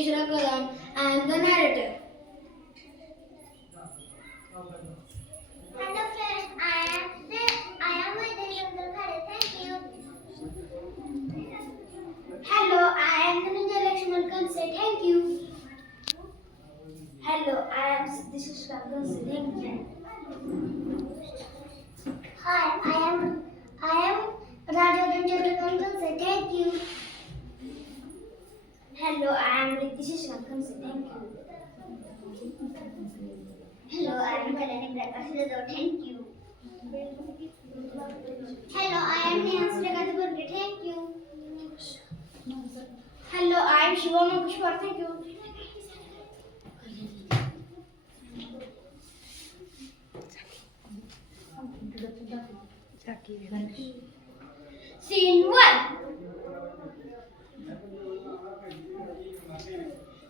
Yashashra Kalam. I am the narrator. Hello friends, I am Vedashankar Khare. Thank you. Hello, I am Dhananjay Lakshman Kanse. Thank you. Hello, I am Siddhishra Kanse. Thank you. Hi, I am Rajavan Chandrakant Kanse. Thank you. Hello, I am Riddhishra Kanse. Thank you. Hello, I am Kalani Prakash Jadhav. Thank you. Hello, I am Neha Srikataburgi. Thank you. Hello, I am Shivama Pushpar. Thank you. Scene 1.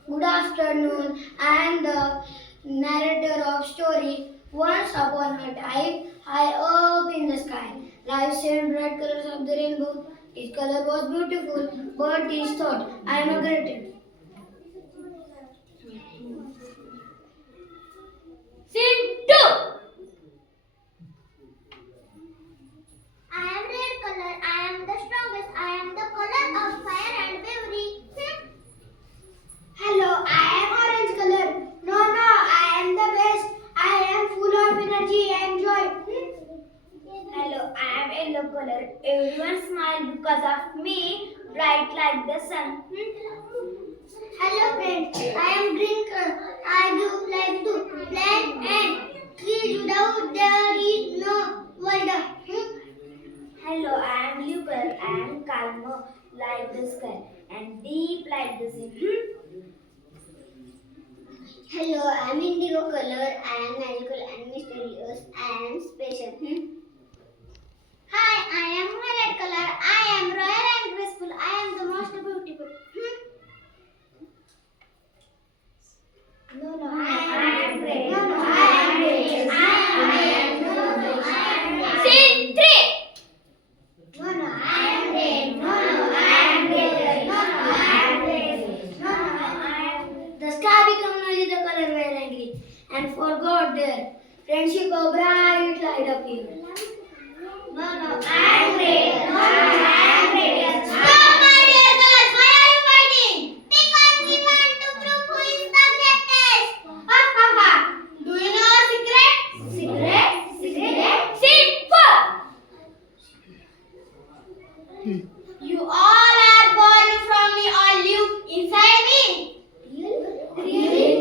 Good afternoon. I am the narrator of story. Once upon a time, high up in the sky, life sent bright colors of the rainbow. Each color was beautiful, but each thought, I am a great. Scene 2. I am red color. I am the strongest. I am the color of fire and bravery. Hello, I am orange color. No, I am the best. I am full of energy and joy. Hello, I am yellow color. Everyone smile because of me, bright like the sun. Hello friends, I am green color. I do like to plant and trees without there is no world. Hello, I am blue color. I am calm like the sky and deep like the sea. Hello, I am indigo color. I am magical and mysterious. I am special. Hi, I am violet color. I am royal and graceful. I am the most beautiful. No, I am great. No, I am great. I am great. Scene 3. No, I am great. No, I am great. No, I am great. No, I am. The sky became noisy, the color were angry, and forgot their friendship a bright light appeared. No, I am great. No, I am great. Stop, my dear girls. Why are you fighting? Because we want to prove who is the greatest. Ha ha ha. Do you know our secret? Secret? Scene 4. You all are born from me, all live inside me. Really?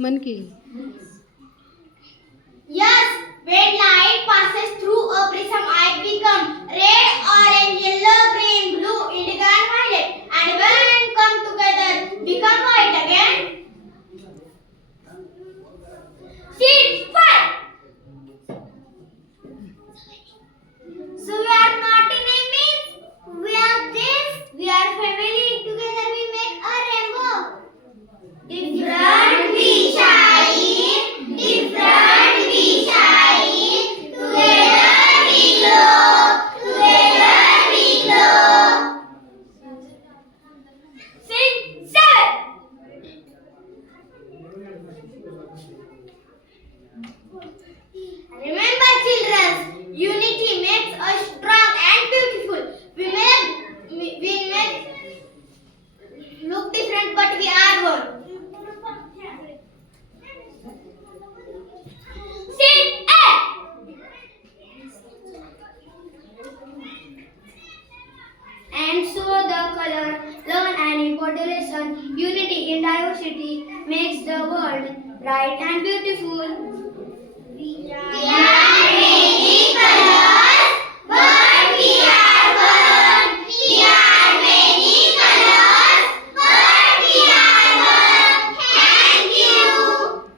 मन की Yes, when light passes through a prism, I become red, orange, yellow, green, blue, indigo, and violet. And when come together, become white again. Scene 5. So we are not enemies. We are this. We are family. Together we make a rainbow. Different we shine. Different we shine. Together we glow. Together we glow. Scene 7. Remember, children, unity makes us strong and beautiful. We may look different, but we are one. Scene 8. And so the color learn an important lesson. Unity in diversity makes the world bright and beautiful. We are